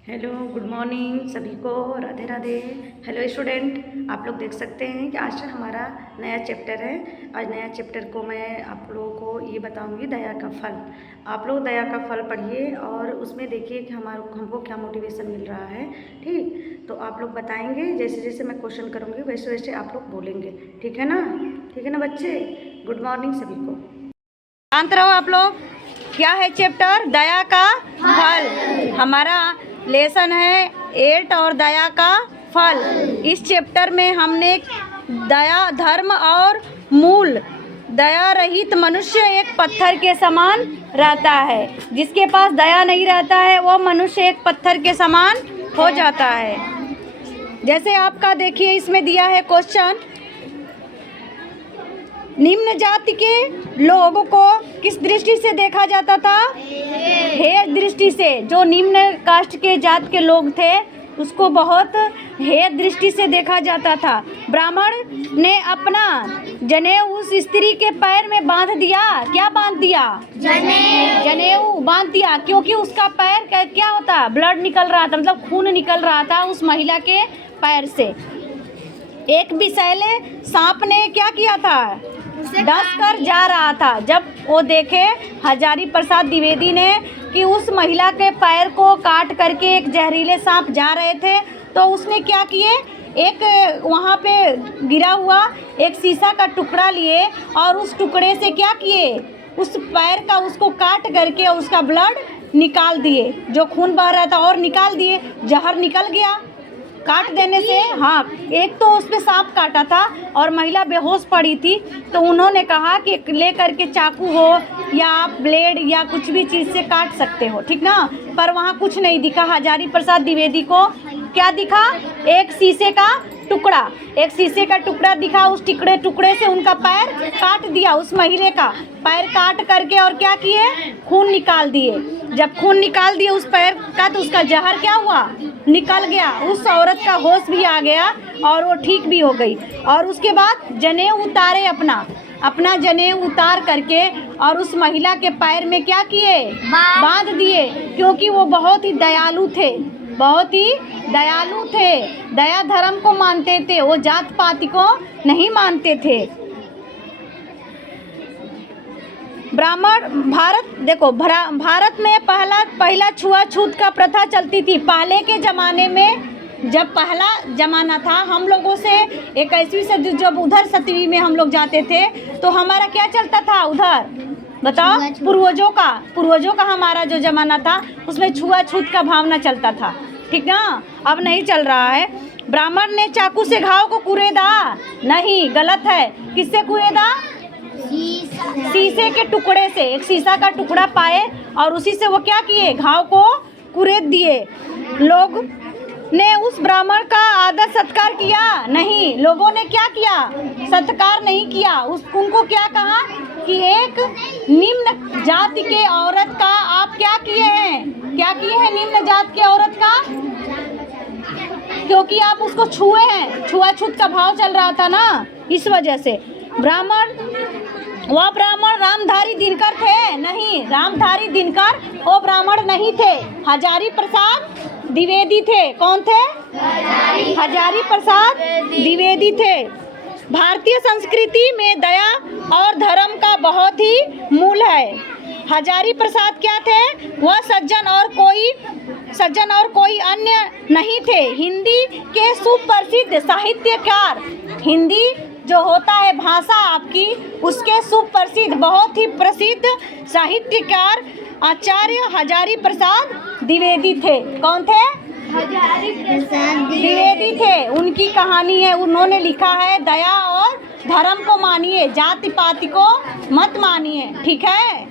Hello, good morning सभी को। Radhe Radhe. Hello student, आप लोग देख सकते हैं कि आज हमारा नया चैप्टर है। आज नया चैप्टर को मैं आप लोगों को ये बताऊंगी, दया का फल। आप लोग दया का फल पढ़िए और उसमें देखिए कि हमको क्या मोटिवेशन मिल रहा है। ठीक, तो आप लोग बताएंगे, जैसे जैसे मैं क्वेश्चन करूँगी वैसे वैसे आप लोग बोलेंगे। ठीक है ना? ठीक है ना बच्चे? गुड मॉर्निंग सभी को। शांत रहो आप लोग। क्या है चैप्टर? दया का फल। हमारा लेसन है 8 और दया का फल। इस चैप्टर में हमने दया, धर्म और मूल। दया रहित मनुष्य एक पत्थर के समान रहता है। जिसके पास दया नहीं रहता है वो मनुष्य एक पत्थर के समान हो जाता है। जैसे आपका देखिए इसमें दिया है क्वेश्चन, निम्न जाति के लोगों को किस दृष्टि से देखा जाता था? हेय दृष्टि से। जो निम्न कास्ट के जात के लोग थे उसको बहुत हेय दृष्टि से देखा जाता था। ब्राह्मण ने अपना जनेऊ उस स्त्री के पैर में बांध दिया। क्या बांध दिया? जनेऊ बांध दिया, क्योंकि उसका पैर क्या होता? ब्लड निकल रहा था, मतलब खून निकल रहा था उस महिला के पैर से। एक विषैले सांप ने क्या किया था? डस कर जा रहा था। जब वो देखे हजारी प्रसाद द्विवेदी ने कि उस महिला के पैर को काट करके एक जहरीले सांप जा रहे थे, तो उसने क्या किए, एक वहाँ पे गिरा हुआ एक शीशा का टुकड़ा लिए और उस टुकड़े से क्या किए, उस पैर का उसको काट करके उसका ब्लड निकाल दिए। जो खून बह रहा था और निकाल दिए, जहर निकल गया काट देने से। हाँ, एक तो उस पे सांप काटा था और महिला बेहोश पड़ी थी, तो उन्होंने कहा कि ले करके चाकू हो या आप ब्लेड या कुछ भी चीज़ से काट सकते हो, ठीक ना। पर वहाँ कुछ नहीं दिखा। हजारी प्रसाद द्विवेदी को क्या दिखा? एक शीशे का टुकड़ा। एक शीशे का टुकड़ा दिखा। उस टुकड़े से उनका पैर काट दिया। उस महिला का पैर काट करके और क्या किए, खून निकाल दिए। जब खून निकाल दिए उस पैर का, तो उसका जहर क्या हुआ, निकल गया। उस औरत का होश भी आ गया और वो ठीक भी हो गई। और उसके बाद जनेऊ उतारे, अपना जनेऊ उतार करके और उस महिला के पैर में क्या किए, बांध दिए। क्योंकि वो बहुत ही दयालु थे, बहुत ही दयालु थे। दया धर्म को मानते थे, वो जात पाति को नहीं मानते थे। ब्राह्मण भारत, देखो भारत में पहला छुआछूत का प्रथा चलती थी। पहले के ज़माने में, जब पहला ज़माना था, हम लोगों से 21वीं सदी, जब उधर 7वीं में हम लोग जाते थे, तो हमारा क्या चलता था उधर, बताओ? पूर्वजों का हमारा जो ज़माना था उसमें छुआछूत का भावना चलता था, ठीक ना। अब नहीं चल रहा है। ब्राह्मण ने चाकू से घाव को कुरेदा नहीं, गलत है। किससे कुरेदा? शीशे के टुकड़े से। एक शीशा का टुकड़ा पाए और उसी से वो क्या किए, घाव को कुरेद दिए। लोग ने उस ब्राह्मण का आदर सत्कार किया नहीं। लोगों ने क्या किया? सत्कार नहीं किया। उनको क्या कहा कि एक निम्न जाति के औरत का आप क्या किए हैं? क्या किए हैं निम्न जाति के औरत का? क्योंकि आप उसको छुए हैं। छुआछूत का भाव चल रहा था ना, इस वजह से। वह ब्राह्मण रामधारी दिनकर थे? नहीं, रामधारी दिनकर वो ब्राह्मण नहीं थे, हजारी प्रसाद द्विवेदी थे। कौन थे? हजारी प्रसाद द्विवेदी थे। भारतीय संस्कृति में दया और धर्म का बहुत ही मूल है। हजारी प्रसाद क्या थे? वह सज्जन और कोई अन्य नहीं थे। हिंदी के सुप्रसिद्ध साहित्यकार, हिंदी जो होता है भाषा आपकी, उसके सुप्रसिद्ध, बहुत ही प्रसिद्ध साहित्यकार आचार्य हजारी प्रसाद द्विवेदी थे। कौन थे? हजारी प्रसाद द्विवेदी थे। उनकी कहानी है, उन्होंने लिखा है, दया और धर्म को मानिए, जाति पाति को मत मानिए, ठीक है।